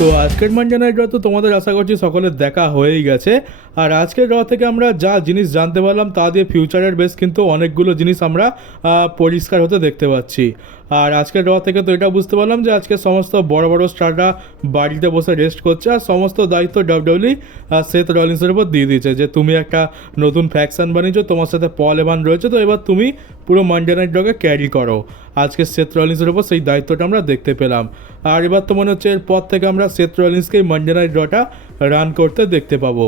তো আজকের Monday night র তো তোমাদের আশা করছি সকলের দেখা হয়েই গেছে। আর আজকের র থেকে আমরা যা জিনিস জানতে পারলাম তা দিয়ে ফিউচারের বেশ কিন্তু অনেকগুলো জিনিস আমরা পরিষ্কার হতে দেখতে পাচ্ছি। আর আজকের র থেকে তো এটা বুঝতে পারলাম যে আজকে সমস্ত বড় বড় স্টাররা বাড়িতে বসে রেস্ট করছে আর সমস্ত দায়িত্ব ডাব্লিউডব্লিউই সেথ রলিন্সের উপর দিয়ে দিয়েছে যে তুমি একটা নতুন ফ্যাকশন বানিয়েছো, তোমার সাথে পল এভান রয়েছে, তো এবার তুমি পুরো মানডে নাইট রকে ক্যারি করো। আজকে সেথ রলিন্সের উপর সেই দায়িত্বটা আমরা দেখতে পেলাম। আর এবার তো মনে হচ্ছে এরপর থেকে আমরা সেথ রলিন্সকেই মানডে নাইট রটা রান করতে দেখতে পাবো।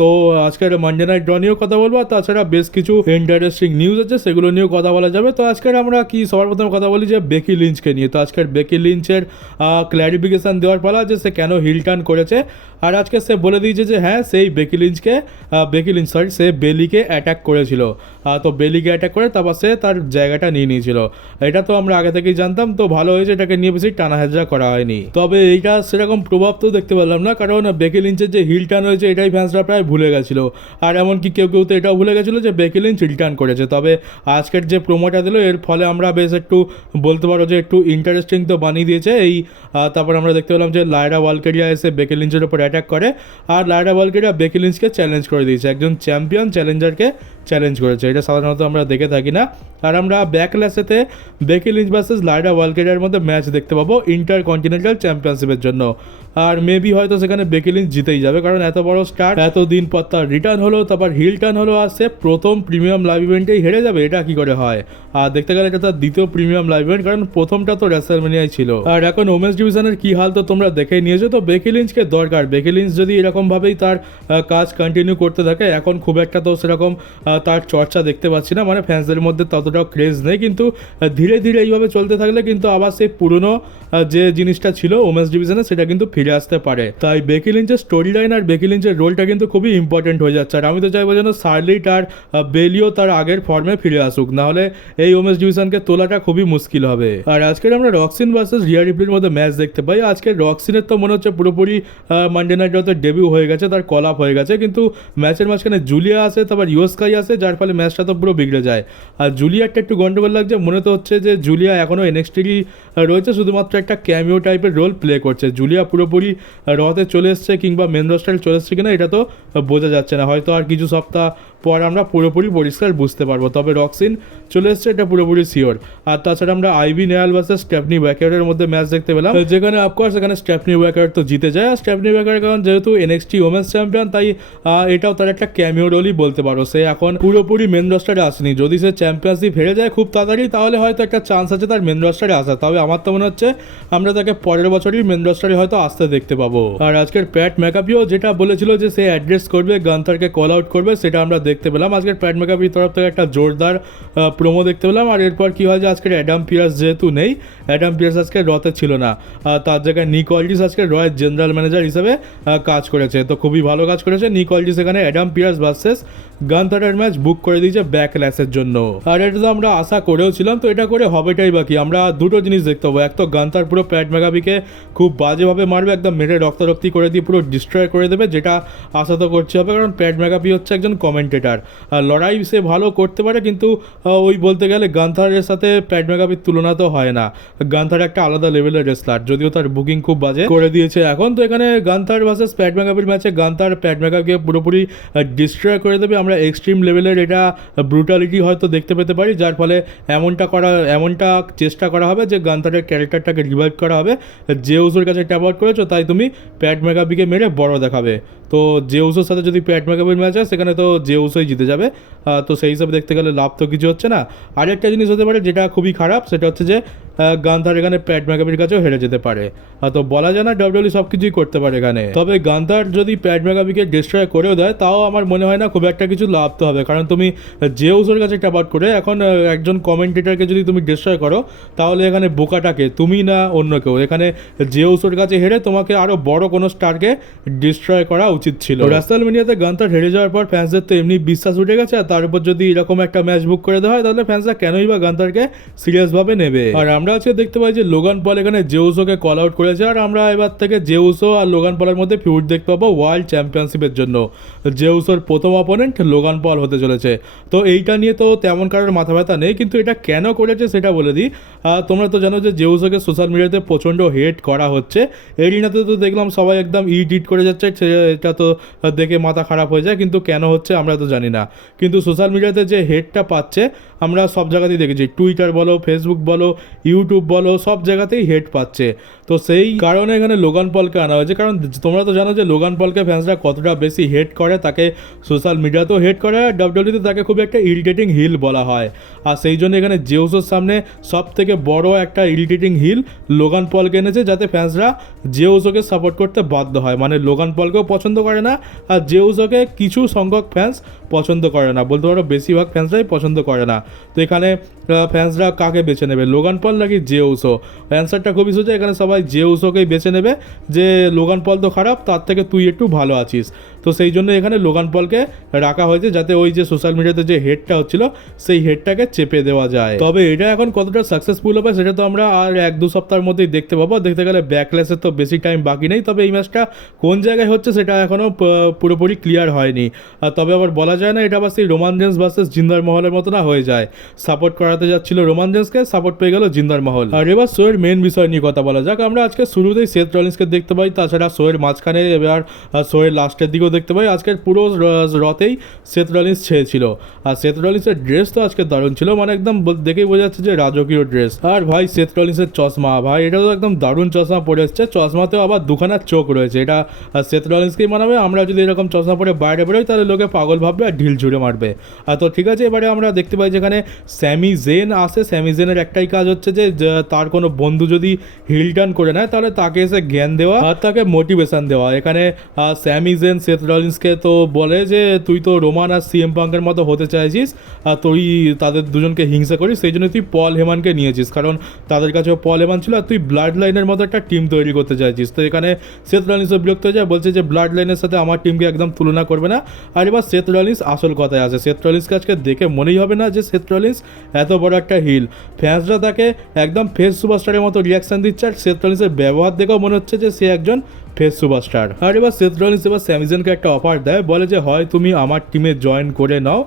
তো আজকের মানডে নাইট র নিয়েও কথা বলবো, আর তাছাড়া বেশ কিছু ইন্টারেস্টিং নিউজ আছে সেগুলো নিয়েও কথা বলা যাবে। তো আজকের আমরা কি সবার প্রথমে কথা বলি যে বেকি লিঞ্চকে নিয়ে। তো আজকের বেকি লিঞ্চের ক্ল্যারিফিকেশান দেওয়ার পালা যে সে কেন হিল টার্ন করেছে। আর আজকে সে বলে দিয়েছে যে হ্যাঁ সেই বেকি লিঞ্চ সে বেলিকে অ্যাটাক করেছিল। তো বেলিকে অ্যাটাক করে তারপর সে তার জায়গাটা নিয়ে নিয়েছিল। এটা তো আমরা আগে থেকেই জানতাম, তো ভালো হয়েছে এটাকে নিয়ে বেশি টানাহেজরা করা হয়নি। তবে এইটা সেরকম প্রভাব তো দেখতে পেলাম না, কারণ বেকি লিঞ্চের যে হিল টার্ন হয়েছে এটাই ফ্যান্সরা প্রায় ভুলে গেছিলো। আর এমনকি কেউ কেউ তো এটাও ভুলে গেছিলো যে বেকি লিঞ্চ হিল টার্ন করেছে। তবে আজকের যে প্রোমোটা দিল এর ফলে আমরা বেশ একটু বলতে পারো যে একটু ইন্টারেস্টিং তো বানিয়ে দিয়েছে এই। তারপর আমরা দেখতে পেলাম যে লায়রা ওয়ালকেরিয়া এসে বেকি লিঞ্চের উপর অ্যাটাক করে, আর লায়রা ওয়ালকেরিয়া বেকি লিঞ্চকে চ্যালেঞ্জ করে দিয়েছে, একজন চ্যাম্পিয়ন চ্যালেঞ্জারকে চ্যালেঞ্জ করেছে। এটা সাধারণত আমরা দেখে থাকি না। আর আমরা ব্যাকল্যাশেতে বেকি লিঞ্চ ভার্সেস লায়রা ওয়ালকেরিয়ার মধ্যে ম্যাচ দেখতে পাবো ইন্টারকন্টিনেন্টাল চ্যাম্পিয়নশিপের জন্য। আর মেবি হয়তো সেখানে বেকি লিঞ্চ জিতেই যাবে, কারণ এত বড় স্টার, এতদিন পর তার রিটার্ন হলো, তারপর হিল টার্ন হলো, আর সে প্রথম প্রিমিয়াম লাইভ ইভেন্টেই হেরে যাবে, এটা কি করে হয়? আর দেখতে গেলে এটা তার দ্বিতীয় প্রিমিয়াম লাইভ ইভেন্ট, কারণ প্রথমটা তো রেসলম্যানিয়ায় ছিল। আর এখন ওমেন্স ডিভিশনের কি হাল তো তোমরা দেখেই নিয়েছো। তো বেকি লিঞ্চকে দরকার, বেকি লিঞ্চ যদি এরকমভাবেই তার কাজ কন্টিনিউ করতে থাকে, এখন খুব একটা তো সেরকম তার চর্চা দেখতে পাচ্ছি না, মানে ফ্যান্সদের মধ্যে ততটাও ক্রেজ নেই, কিন্তু ধীরে ধীরে এইভাবে চলতে থাকলে কিন্তু আবার সেই পুরনো যে জিনিসটা ছিল ওমেন্স ডিভিশনে সেটা কিন্তু ফিরে আসতে পারে। তাই বেকি লিঞ্চের স্টোরি লাইন আর বেকি লিঞ্চের রোলটা কিন্তু খুবই ইম্পর্টেন্ট হয়ে যাচ্ছে। আর আমি তো চাইবো যেন শার্লিট আর বেলিও তার আগের ফর্মে ফিরে আসুক, নাহলে এই ওমেন্স ডিভিশনকে তোলাটা খুবই মুশকিল হবে। আর আজকের আমরা রক্সিন ভার্সেস রিয়া রিপ্লির মধ্যে ম্যাচ দেখতে পাই। আজকের রক্সিনের তো মনে হচ্ছে পুরোপুরি মানডে নাইট রতে ডেবিউ হয়ে গেছে, তার কল আপ হয়ে গেছে, কিন্তু ম্যাচের মাঝখানে জুলিয়া আসে, তারপর ইয়োস্কাই আসে, যার ফলে ম্যাচটা তো পুরো বিগড়ে যায়। আর জুলিয়ারটা একটু গন্ডগোল লাগছে, মনে তো হচ্ছে যে জুলিয়া এখনও এনএক্সটি রয়েছে, শুধুমাত্র একটা ক্যামিও টাইপের রোল প্লে করছে। জুলিয়া পুরোপুরি রতে চলে এসছে কিংবা মেন রোস্টারে চলে এসছে কিনা এটা তো বোঝা যাচ্ছে না, হয়তো আর কিছু সপ্তাহ পর আমরা পুরোপুরি পরিষ্কার বুঝতে পারবো। তবে রক্সিন চলে এসছে এটা পুরোপুরি শিওর। আর তাছাড়া আমরা আইভি নেয়াল ভার্সেস স্টেফনি ওয়াকারের মধ্যে ম্যাচ দেখতে পেলাম, যেখানে অফকোর্স এখানে স্টেফনি ওয়াকার তো জিতে যায়। আর স্টেফনি ওয়াকার কারণ যেহেতু এনএক্সটি ওমেন্স চ্যাম্পিয়ন, তাই এটাও তার একটা ক্যামিও রোলই বলতে পারো। সে এখন পুরোপুরি মেন রোস্টারে আসেনি, যদি সে চ্যাম্পিয়নশিপ হেরে যায় খুব তাড়াতাড়ি তাহলে হয়তো একটা চান্স আছে তার মেন রোস্টারে আসা। তবে আমার তো মনে হচ্ছে আমরা তাকে পরের বছরই মেন রোস্টারে হয়তো আসতে দেখতে পাবো। আর আজকের প্যাট ম্যাকাপিও যেটা বলেছিল যে সে অ্যাড্রেস করবে, গান্থারকে কল আউট করবে, সেটা আমরা দেখতে পেলাম। আজকের প্যাট ম্যাকাপির তরফ থেকে একটা জোরদার প্রোমো দেখতে পেলাম। আর এরপর কি হয় যে আজকের অ্যাডাম পিয়ার্স যেহেতু নেই, অ্যাডাম পিয়ার্স আজকে রতে ছিল না, তার জায়গায় নিক অলডিস আজকে রয়ের জেনারেল ম্যানেজার হিসেবে কাজ করেছে। তো খুবই ভালো কাজ করেছে নিক অলডিস, এখানে অ্যাডাম পিয়ার্স ভার্সেস গান্থারের ম্যাচ বুক করে দিয়েছে ব্যাকল্যাশের জন্য। আর এটা তো আমরা আশা করেও ছিলাম, তো এটা করে হবেটাই বাকি। আমরা দুটো জিনিস দেখতে পাবো, এক তো গান্থার পুরো প্যাট ম্যাকাপিকে খুব বাজেভাবে মারবে, একদম মেরে রক্তারক্তি করে দিয়ে পুরো ডিস্ট্রয় করে দেবে, যেটা আশা তো করতে হবে, কারণ প্যাট ম্যাকাপি হচ্ছে একজন কমেন্টেটার। লড়াই সে ভালো করতে পারে, কিন্তু ওই বলতে গেলে গান্থারের সাথে প্যাট ম্যাকাপির তুলনা তো হয় না। গান্থার একটা আলাদা লেভেলের রেসলার, যদিও তার বুকিং খুব বাজে করে দিয়েছে এখন। তো এখানে গান্থার ভার্সেস প্যাট ম্যাকাপির ম্যাচে গান্থার প্যাট ম্যাকাপিকে পুরোপুরি ডিস্ট্রয় করে দেবে। আমরা এক্সট্রিম লেভেলের এটা ব্রুটালিটি হয়তো দেখতে পেতে পারি, যার ফলে এমনটা চেষ্টা করা হবে যে গান্থারের ক্যারেক্টারটাকে রিভাইভ করা হবে। যে উসোর কাছে ট্যাপ আউট করেছো তাই তুমি প্যাট ম্যাকাপিকে মেরে বড় দেখাবে। তো যে উসোর সাথে যদি প্যাট ম্যাকাপির ম্যাচ হয় সেখানে তো যে উসোই জিতে যাবে। তো সেই হিসাবে দেখতে গেলে লাভ তো কিছু হচ্ছে না। আরেকটা জিনিস হতে পারে যেটা খুবই খারাপ, সেটা হচ্ছে যে গান্থার এখানে প্যাট ম্যাকাপির কাছেও হেরে যেতে পারে। তো বলা যায় না, ডাব্লিউডব্লিউই সব কিছুই করতে পারে এখানে। তবে গান্থার যদি প্যাট ম্যাকাপিকে ডিস্ট্রয় করেও দেয়, তাও আমার মনে হয় না খুব একটা কিছু লাভ তো হবে, কারণ তুমি যে উসোর কাছে ট্যাপ আউট করে এখন একজন কমেন্টেটারকে যদি তুমি ডিস্ট্রয় করো, তাহলে এখানে বোকাটাকে তুমি না অন্য কেউ। এখানে যে উসোর কাছে হেরে তোমাকে আরও বড় কোনো স্টারকে ডিস্ট্রয় করা উচিত ছিল। রেসলম্যানিয়াতে গান্থার হেরে যাওয়ার পর ফ্যান্সদের তো এমনি বিশ্বাস উঠে গেছে, আর তার উপর যদি এরকম একটা ম্যাচ বুক করে দেওয়া হয়, তাহলে ফ্যান্সরা কেনই বা গান্থারকে সিরিয়াসভাবে নেবে। আর আমরা আমরা আজকে দেখতে পাই যে লোগান পল এখানে জেউসোকে কল আউট করেছে, আর আমরা এবার থেকে জেউসো আর লোগান পলের মধ্যে ফিউড দেখতে পাবো ওয়ার্ল্ড চ্যাম্পিয়নশিপের জন্য। জেউসোর প্রথম অপোনেন্ট লোগান পল হতে চলেছে। তো এইটা নিয়ে তো তেমন কারোর মাথা ব্যথা নেই, কিন্তু এটা কেন করেছে সেটা বলে দিই। তোমরা তো জানো যে জেউসোকে সোশ্যাল মিডিয়াতে প্রচণ্ড হেট করা হচ্ছে। এরিনাতে তো দেখলাম সবাই একদম ইট করে যাচ্ছে, এটা তো দেখে মাথা খারাপ হয়ে যায়, কিন্তু কেন হচ্ছে আমরা তো জানি না। কিন্তু সোশ্যাল মিডিয়াতে যে হেটটা পাচ্ছে আমরা সব জায়গাতেই দেখেছি, টুইটার বলো, ফেসবুক বলো, ইউটিউব বলো, সব জায়গাতেই হেট পাচ্ছে। তো সেই কারণে এখানে লোগান পলকে আনা হয়েছে, কারণ তোমরা তো জানো যে লোগান পলকে ফ্যান্সরা কতটা বেশি হেট করে, তাকে সোশ্যাল মিডিয়াতেও হেট করে, আর ডাব্লিউডব্লিউইতে তাকে খুব একটা ইরিটেটিং হিল বলা হয়। আর সেই জন্য এখানে জেউসোর সামনে সব থেকে বড় একটা ইরিটেটিং হিল লোগান পলকে এনেছে, যাতে ফ্যান্সরা জেউসোকে সাপোর্ট করতে বাধ্য হয়। মানে লোগান পলকেও পছন্দ করে না, আর জেউসোকে কিছু সংখ্যক ফ্যান্স পছন্দ করে না, বলতে পারো বেশিরভাগ ফ্যান্সরাই পছন্দ করে না। তো এখানে ফ্যান্সরা কাকে বেছে নেবে, লোগান পল নাকি জেউসো? অ্যান্সারটা খুবই সোজা, এখানে সবাই জেউসোকেই বেছে নেবে, যে লোগান পল তো খারাপ, তার থেকে তুই একটু ভালো আছিস। তো সেই জন্য এখানে লোগান পলকে রাখা হয়েছে, যাতে ওই যে সোশ্যাল মিডিয়াতে যে হেডটা হচ্ছিল সেই হেডটাকে চেপে দেওয়া যায়। তবে এটা এখন কতটা সাকসেসফুল হবে সেটা তো আমরা আর 1-2 সপ্তাহের মধ্যেই দেখতে পাবো। দেখতে গেলে ব্যাকল্যাশের তো বেশি টাইম বাকি নেই, তবে এই ম্যাচটা কোন জায়গায় হচ্ছে সেটা এখনও পুরোপুরি ক্লিয়ার হয়নি। আর তবে আবার বলা যায় না এটা আবার সেই রোমান রেন্স ভার্সেস জিন্দার মহলের মতো না হয়ে যায়। সাপোর্ট করাতে যাচ্ছিল রোমান রেন্সকে, সাপোর্ট পেয়ে গেল জিন্দার মহল। আর এবার শোয়ের মেন বিষয় নিয়ে কথা বলা যাক। আমরা আজকে শুরুতেই সেথ রলিন্সকে দেখতে পাই, তাছাড়া শোয়ের মাঝখানে এবার শোয়ের লাস্টের দিকেও দেখতে পাই। আজকের পুরো রতেই সেথ রলিন্স ছেয়েছিল, আর সেথ রলিন্সের ড্রেস তো আজকে দারুণ ছিল, মানে একদম দেখেই বোঝা যাচ্ছে যে রাজকীয় ড্রেস। আর ভাই সেথ রলিন্সের চশমা, ভাই এটা তো একদম দারুণ চশমা পরে এসছে, চশমাতেও আবার দুখানা চোখ রয়েছে, এটা সেথ রলিন্সকেই মানাবে। আমরা যদি এরকম চশমা পরে বাইরে বেরোই তাহলে লোকে পাগল ভাববে আর ঢিল ছুঁড়ে মারবে। আর তো ঠিক আছে, এবারে আমরা দেখতে পাই যেখানে স্যামি জেন আসে। স্যামি জেনের একটাই কাজ হচ্ছে যে তার কোনো বন্ধু যদি হিল টার্ন করে নেয় তাহলে তাকে এসে জ্ঞান দেওয়া আর তাকে মোটিভেশন দেওয়া। এখানে স্যামি জেন সেথ রলিন্সকে তো বলে যে তুই তো রোমান আর সিএম পাঙ্কের মতো হতে চাইছিস, আর তুই তাদের দুজনকে হিংসা করিস, সেই জন্য তুই পল হেমানকে নিয়েছিস, কারণ তাদের কাছেও পল হেমান ছিল, আর তুই ব্লাড লাইনের মতো একটা টিম তৈরি করতে চাইছিস। তো এখানে সেথ রলিন্সও বিরক্ত হয়ে যায়, বলছে যে ব্লাড লাইনের সাথে আমার টিমকে একদম তুলনা করবে না। আর এবার সেথ রলিন্স আসল কথায় আসে। সেথ রলিন্সকে আজকে দেখে মনেই হবে না যে সেথ রলিন্স এত বড় একটা হিল। ফ্যান্সরা তাকে একদম ফেস সুপারস্টারের মতো রিয়াকশন দিচ্ছে, আর সেথ রলিন্সের ব্যবহার দেখেও মনে হচ্ছে যে সে একজন ফেস সুপারস্টার। আর এবার সেথ রলিন্স এবার স্যামিজনকে একটা অফার দেয়, বলে যে হয় তুমি আমার টিমে জয়েন করে নাও,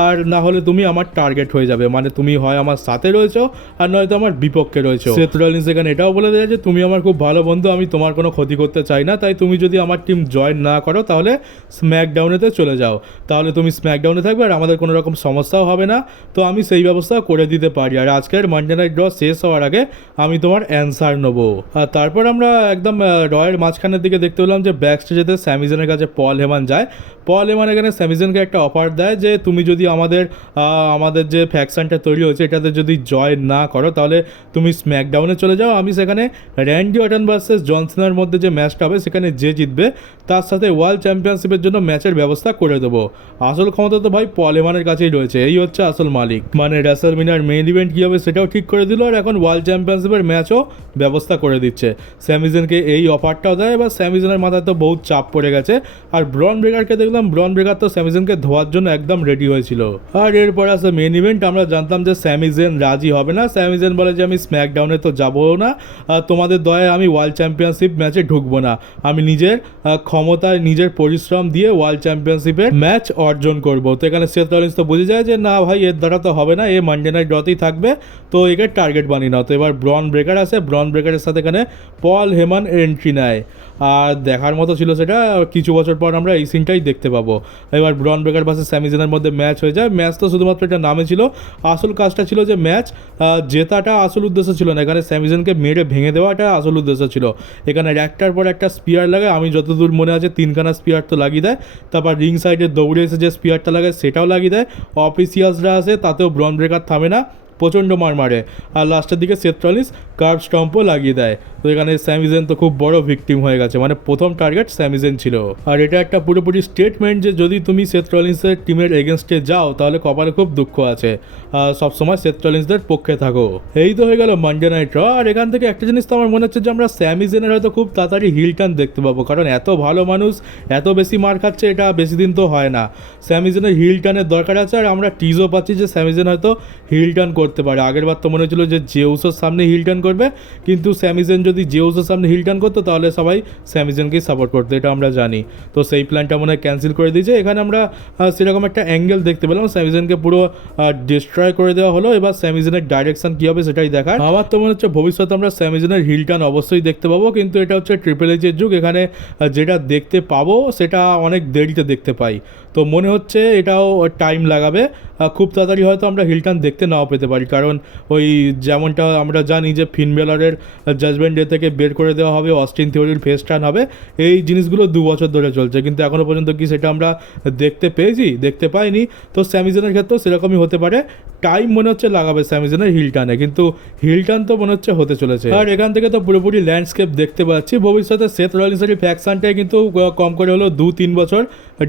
আর না হলে তুমি আমার টার্গেট হয়ে যাবে, মানে তুমি হয় আমার সাথে রয়েছো আর নয়তো আমার বিপক্ষে রয়েছো। সেথ রলিন্স এখানে এটাও বলে দেয় যে তুমি আমার খুব ভালো বন্ধু, আমি তোমার কোনো ক্ষতি করতে চাই না, তাই তুমি যদি আমার টিম জয়েন না করো তাহলে স্ম্যাকডাউনেতে চলে যাও, তাহলে তুমি স্ম্যাকডাউনে থাকবে আর আমাদের কোনো রকম সমস্যাও হবে না। তো আমি সেই ব্যবস্থা করে দিতে পারি, আর আজকের মানডে নাইট ড্র শেষ হওয়ার আগে আমি তোমার অ্যান্সার নেবো। আর তারপর আমরা একদম রয়ের মাঝখানের দিকে দেখতে পেলাম যে ব্যাক স্টেজেতে স্যামিজনের কাছে পল হেমান যায়। পল হেমান এখানে স্যামিজনকে একটা অফার দেয় যে তুমি যদি আমাদের যে ফ্যাকশনটা তৈরি হয়েছে এটাতে যদি জয়েন না করো তাহলে তুমি স্ম্যাকডাউনে চলে যাও, আমি সেখানে র্যান্ডি অর্টন ভার্সেস জন সিনার মধ্যে যে ম্যাচটা হবে সেখানে যে জিতবে তার সাথে ওয়ার্ল্ড চ্যাম্পিয়নশিপের জন্য ম্যাচের ব্যবস্থা করে দেবো। আসল ক্ষমতা তো ভাই পল হেমানের কাছেই রয়েছে, এই হচ্ছে আসল মালিক। মানে রেসলম্যানিয়ার মেইন ইভেন্ট কী হবে সেটাও ঠিক করে দিল, আর এখন ওয়ার্ল্ড চ্যাম্পিয়নশিপের ম্যাচও ব্যবস্থা করে দিচ্ছে। স্যামিজনকে এই অফারটাও দেয়, এবার স্যামিজনের মাথায় তো বহুত চাপ পড়ে গেছে। আর ব্রন ব্রেকারকে দেখলাম, ব্রন ব্রেকার তো স্যামিজনকে ধোয়ার জন্য একদম রেডি হয়েছিল। আর এরপর আসে মেইন ইভেন্ট। আমরা জানতাম যে স্যামিজেন রাজি হবে না, স্যামিজেন বলে যে আমি স্ম্যাকডাউনে তো যাবো না, তোমাদের দয়ায় আমি ওয়ার্ল্ড চ্যাম্পিয়নশিপ ম্যাচে ঢুকবো না, আমি নিজের ক্ষমতায় নিজের পরিশ্রম দিয়ে ওয়ার্ল্ড চ্যাম্পিয়নশিপের ম্যাচ অর্জন করব। তো এখানে সেথ রলিন্স তো বুঝে যায় যে না ভাই এর দ্বারা তো হবে না, এ মানডে নাইট ড্রতেই থাকবে, তো একে টার্গেট বানিয়ে নাও। তো এবার ব্রন ব্রেকার আসে, ব্রন ব্রেকারের সাথে এখানে পল হেমান এন্ট্রি নেয়, আর দেখার মতো ছিল সেটা। কিছু বছর পর আমরা এই সিনটাই দেখতে পাবো। এবার ব্রন ব্রেকার ভার্সেস স্যামিজনের মধ্যে ম্যাচ হয়ে যায়। ম্যাচ তো শুধুমাত্র এটা নামে ছিল, আসল কাজটা ছিল যে ম্যাচ জেতাটা আসল উদ্দেশ্য ছিল না, এখানে স্যামিজনকে মেরে ভেঙে দেওয়াটা আসল উদ্দেশ্য ছিল। এখানে একটার পর একটা স্পিয়ার লাগে, আমি যতদূর মনে আছে 3খানা স্পিয়ার তো লাগিয়ে দেয়, তারপর রিং সাইডে দৌড়ে এসে যে স্পিয়ারটা লাগে সেটাও লাগিয়ে দেয়। অফিসিয়ালসরা আসে, তাতেও ব্রন ব্রেকার থামে না, প্রচণ্ড মার মারে, আর লাস্টের দিকে সেথ রলিন্স কার্ভ স্টম্পও লাগিয়ে দেয়। তো এখানে স্যামিজেন তো খুব বড় ভিকটিম হয়ে গেছে, মানে প্রথম টার্গেট স্যামিজেন ছিল। আর এটা একটা পুরোপুরি স্টেটমেন্ট যে যদি তুমি সেথ রলিন্সের টিমের এগেনস্টে যাও তাহলে কপালে খুব দুঃখ আছে, সবসময় সেথ রলিন্সদের পক্ষে থাকো। এই তো হয়ে গেল মানডে নাইট র। আর এখান থেকে একটা জিনিস তো আমার মনে হচ্ছে যে আমরা স্যামিজেনের হয়তো খুব তাড়াতাড়ি হিল টার্ন দেখতে পাবো, কারণ এত ভালো মানুষ এত বেশি মার খাচ্ছে এটা বেশি দিন তো হয় না। স্যামিজেনের হিল টার্নের দরকার আছে, আর আমরা টিজও পাচ্ছি যে স্যামিজেন হয়তো হিল টার্ন করতে পারে। আগেরবার তো মনে হচ্ছিল যে জেউসের সামনে হিল টার্ন করবে, কিন্তু স্যামিজেন যদি জেউসের সামনে হিল টার্ন করতো তাহলে সবাই স্যামিজেনকেই সাপোর্ট করতো, এটা আমরা জানি। তো সেই প্ল্যানটা মনে হয় ক্যান্সেল করে দিয়েছে। এখানে আমরা সেরকম একটা অ্যাঙ্গেল দেখতে পেলাম, স্যামিজেনকে পুরো ডিস্ট্রয় করে দেওয়া হলো। এবার স্যামিজেনের ডাইরেকশন কী হবে সেটাই দেখার। আমার তো মনে হচ্ছে ভবিষ্যতে আমরা স্যামিজেনের হিল টার্ন অবশ্যই দেখতে পাবো, কিন্তু এটা হচ্ছে ট্রিপল এইচের যুগ, এখানে যেটা দেখতে পাবো সেটা অনেক দেরিতে দেখতে পাই। তো মনে হচ্ছে এটাও টাইম লাগাবে, খুব তাড়াতাড়ি হয়তো আমরা হিল টার্ন দেখতে নাও পেতে পারি, কারণ ওই যেমনটা আমরা জানি যে ফিন বেলারের জাজমেন্ট ডে থেকে বের করে দেওয়া হবে, অস্টিন থিওরির ফেস টার্ন হবে, এই জিনিসগুলো 2 বছর ধরে চলছে, কিন্তু এখনও পর্যন্ত কি সেটা আমরা দেখতে পেয়েছি? দেখতে পাইনি। তো স্যামিজেনের ক্ষেত্রেও সেরকমই হতে পারে, টাইম মনে হচ্ছে লাগাবে স্যামিজেনের হিল টার্নে, কিন্তু হিল টার্ন তো মনে হচ্ছে হতে চলেছে। আর এখান থেকে তো পুরোপুরি ল্যান্ডস্কেপ দেখতে পাচ্ছি। ভবিষ্যতে সেথ রলিন্সের এই ফ্যাকশনটাই কিন্তু কম করে হলো 2-3 বছর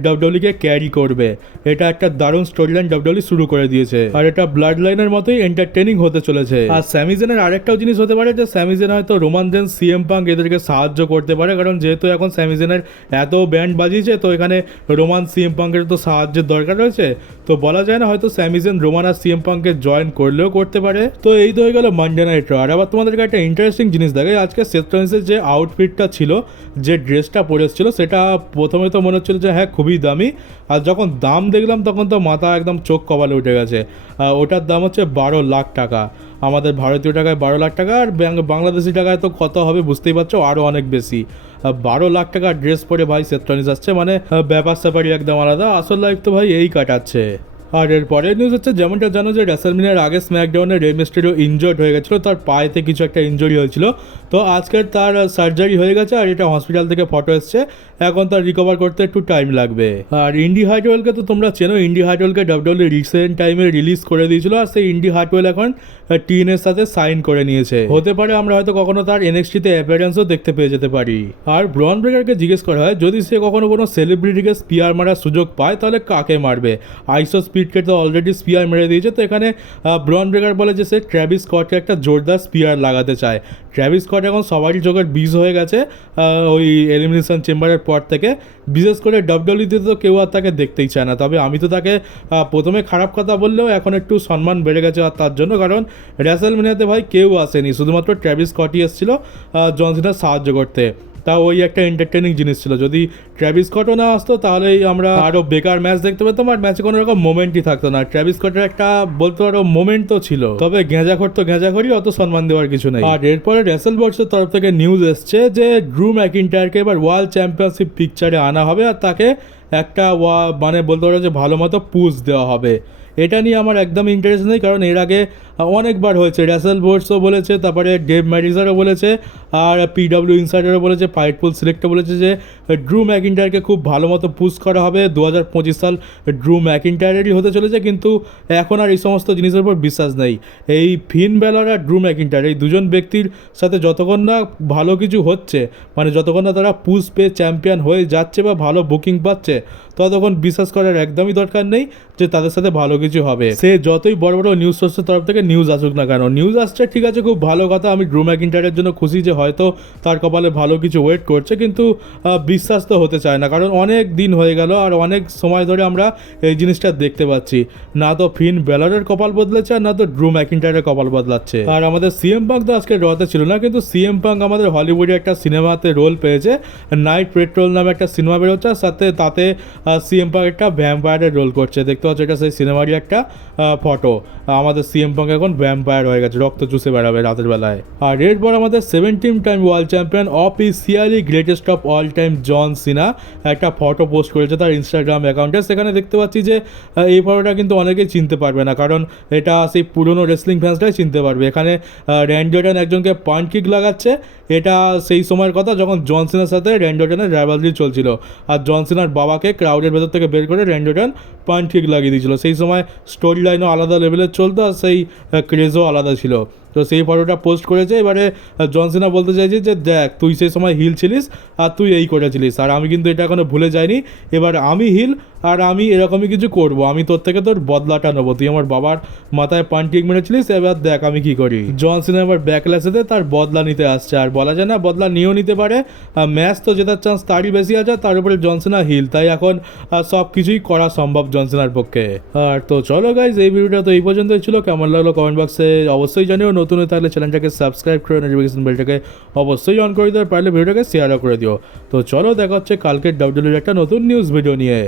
ডাব্লিউডব্লিউইকে ক্যারি করবে। এটা একটা দারুণ স্টোরি লাইন ডাব্লিউডব্লিউ শুরু করে দিয়েছে, আর এটা ব্লাড লাইনের মতোই এন্টারটেনিং হতে চলেছে। আর স্যামিজেনের আরেকটাও জিনিস হতে পারে যে স্যামিজেন হয়তো রোমান রেন্স, সিএম পাঙ্ক এদেরকে সাহায্য করতে পারে, কারণ যেহেতু এখন স্যামিজেনের এত ব্যান্ড বাজিয়েছে, তো এখানে রোমান সিএম পাঙ্কের তো সাহায্যের দরকার রয়েছে। তো বলা যায় না, হয়তো স্যামিজেন রোমান আর সিএম পাঙ্কে জয়েন করলেও করতে পারে। তো এই তো হয়ে গেল মানডে নাইট র। আর আবার তোমাদেরকে একটা ইন্টারেস্টিং জিনিস দেখে, আজকে সেথ রলিন্সের যে আউটফিটটা ছিল, যে ড্রেসটা পরে এসেছিল, সেটা প্রথমে তো মনে হচ্ছিল যে হ্যাঁ খুবই দামি, আর যখন দাম দেখলাম তখন তো মাথা একদম চোখ কপালে উঠে গেছে। ওটার দাম হচ্ছে 12 লাখ টাকা, আমাদের ভারতীয় টাকায় 12 লাখ টাকা, আর বাংলাদেশি টাকায় তো কত হবে বুঝতেই পারছো, আরও অনেক বেশি। 12 লাখ টাকার ড্রেস পরে ভাই সেথ রলিন্স আসছে, মানে ব্যাপার স্যাপারই একদম আলাদা। আসল লাইফ তো ভাই এই কাটাচ্ছে। আর এর পরের নিউজ হচ্ছে, যেমনটা জানো যে রেসলম্যানিয়ার আগে স্ম্যাকডাউনে রে মিস্টেরিও ইনজয়ার্ড হয়ে গেছিলো, তার পায়েতে কিছু একটা ইনজুরি হয়েছিল। তো আজকের তার সার্জারি হয়ে গেছে, আর এটা হসপিটাল থেকে ফটো এসছে, এখন তার রিকভার করতে একটু টাইম লাগবে। আর ইন্ডি হার্টওয়েলকে তো তোমরা চেনো, ইন্ডি হার্টওয়েলকে ডাব্লিউডব্লিউ রিসেন্ট টাইমে রিলিজ করে দিয়েছিল, আর সেই ইন্ডি হার্টওয়েল এখন টিএনএর সাথে সাইন করে নিয়েছে। হতে পারে আমরা হয়তো কখনো তার এনএক্সটিতে অ্যাপিয়ারেন্সও দেখতে পেয়ে যেতে পারি। আর ব্রন ব্রেকারকে জিজ্ঞেস করা হয়, যদি সে কখনো কোনো সেলিব্রিটিকে স্পিয়ার মারার সুযোগ পায় তাহলে কাকে মারবে? আইসো স্পিডকে তো অলরেডি স্পিয়ার মেরে দিয়েছে, তো এখানে ব্রন ব্রেকার বলে যে সে ট্র্যাভিস স্কটকে একটা জোরদার স্পিয়ার লাগাতে চায়। ট্র্যাভিস স্কট এখন সবারই চোখের বিষ হয়ে গেছে ওই এলিমিনেশন চেম্বারের পর থেকে, বিশেষ করে ডাব্লিউডব্লিউইতে তো কেউ আর তাকে দেখতেই চায় না। তবে আমি তো তাকে প্রথমে খারাপ কথা বললেও এখন একটু সম্মান বেড়ে গেছে আর তার জন্য, কারণ রেসলম্যানিয়াতে ভাই কেউ আসেনি, শুধুমাত্র ট্র্যাভিস স্কটই এসেছিল জন সিনার সাহায্য করতে। তা ওই একটা এন্টারটেনিং জিনিস ছিল, যদি ট্র্যাভিস স্কটও না আসতো তাহলেই আমরা আরও বেকার ম্যাচ দেখতে পেতাম, আর ম্যাচে কোনো রকম মোমেন্টই থাকতো না। ট্র্যাভিস স্কটের একটা বলতে পারো মোমেন্ট তো ছিল, তবে ঘেঁজাখড় তো ঘেঁজাখড়ি, অত সম্মান দেওয়ার কিছু নেই। আর এরপরে রেসলভার্সের তরফ থেকে নিউজ এসছে যে ড্রু ম্যাকিন্টায়ারকে এবার ওয়ার্ল্ড চ্যাম্পিয়নশিপ পিকচারে আনা হবে, আর তাকে একটা মানে বলতে পারো যে ভালো মতো পুশ দেওয়া হবে। এটা নিয়ে আমার একদম ইন্টারেস্ট নেই, কারণ এর আগে অনেকবার হয়েছে, রেসলভার্সও বলেছে, তারপরে ডেভ ম্যাডিসারও বলেছে, আর পিডব্লিউ ইনসাইডারও বলেছে, ফাইটফুল সিলেক্টও বলেছে যে ড্রু ম্যাকিন্টায়ারকে খুব ভালো মতো পুশ করা হবে। 2025 সাল ড্রু ম্যাকিন্টায়ারেরই হতে চলেছে, কিন্তু এখন আর এই সমস্ত জিনিসের উপর বিশ্বাস নেই। এই ফিন ব্যালর আর ড্রু ম্যাকিন্টায়ার এই দুজন ব্যক্তির সাথে যতক্ষণ না ভালো কিছু হচ্ছে, মানে যতক্ষণ না তারা পুশ পেয়ে চ্যাম্পিয়ন হয়ে যাচ্ছে বা ভালো বুকিং পাচ্ছে, ততক্ষণ বিশ্বাস করার একদমই দরকার নেই যে তাদের সাথে ভালো কিছু হবে। সে যতই বড় বড় নিউজ সোর্সের তরফ থেকে নিউজ আসুক না কেন, নিউজ আসছে ঠিক আছে, খুব ভালো কথা, আমি ড্রু ম্যাকিন্টায়ারের জন্য খুশি যে হয়তো তার কপালে ভালো কিছু ওয়েট করছে, কিন্তু বিশ্বাস তো হতে চায় না, কারণ অনেক দিন হয়ে গেল আর অনেক সময় ধরে আমরা এই জিনিসটা দেখতে পাচ্ছি, না তো ফিন ব্যালরের কপাল বদলেছে আর না তো ড্রু ম্যাকিন্টায়ারের কপাল বদলাচ্ছে। আর আমাদের সিএম পাঙ্ক তো আজকে রতে ছিল না, কিন্তু সিএম পাঙ্ক আমাদের হলিউডে একটা সিনেমাতে রোল পেয়েছে, নাইট পেট্রোল নামে একটা সিনেমা বেরোচ্ছে, আর তাতে সিএম পাঙ্ক একটা ভ্যাম্পায়ারের রোল করছে। দেখতে পাচ্ছ এটা সেই সিনেমারই একটা ফটো। আমাদের সিএম পাঙ্ক এখন ভ্যাম্পায়ার হয়ে গেছে, রক্ত চুষে বেড়াবে রাতের বেলায়। আর এরপর আমাদের 17 time world champion officially greatest of all time John Cena একটা ফটো পোস্ট করেছে তার ইনস্টাগ্রাম অ্যাকাউন্টে। সেখানে দেখতে পাচ্ছি যে এই ফটোটা কিন্তু অনেকেই চিনতে পারবে না, কারণ এটা সেই পুরনো রেসলিং ফ্যান্সটাই চিনতে পারবে। এখানে র্যান্ডি অর্টন একজনকে পয়েন্ট কিক লাগাচ্ছে, এটা সেই সময়ের কথা যখন জন সিনার সাথে র্যান্ডি অর্টনের রাইভালরি চলছিল, আর জন সিনার বাবাকে ক্রাউডের ভেতর থেকে বের করে র্যান্ডি অর্টন পয়েন্ট কিক লাগিয়ে দিয়েছিল। সেই সময় স্টোরি লাইনও আলাদা লেভেলের চলতো, আর সেই ক্রেজও আলাদা ছিল। তো সেই ফটোটা পোস্ট করেছে। এবারে জন সিনা বলতে চাইছে যে দেখ তুই সেই সময় হিল ছিলিস আর তুই এই করেছিলিস, আর আমি কিন্তু এটা এখনো ভুলে যাইনি। এবার আমি হিল আর আমি এরকমই কিছু করব, আমি তোর থেকে তোর বদলাটা নেবো। তুই আমার বাবার মাথায় পান্টিং মেরেছিলিস, এবার দেখ আমি কি করি। জন সিনা এবার ব্যাকল্যাশেতে তার বদলা নিতে আসছে, আর বলা যায় না বদলা নিয়েও নিতে পারে। ম্যাচ তো জেতার চান্স তারই বেশি আছে, তার উপরে জন সিনা হিল, তাই এখন সব কিছুই করা সম্ভব জন সিনার পক্ষে। আর তো চলো গাইজ, এই ভিডিওটা তো এই পর্যন্তই ছিল। কেমন লাগলো কমেন্ট বক্সে অবশ্যই জানিও। নতুন হয়ে থাকলে চ্যানেলটাকে সাবস্ক্রাইব করে নোটিফিকেশন বেলটাকে অবশ্যই অন করে দিও, আর পারলে ভিডিওটাকে শেয়ারও করে দিও। তো চলো দেখা হচ্ছে কালকের ডাব্লিউডব্লিউইর একটা নতুন নিউজ ভিডিও নিয়ে।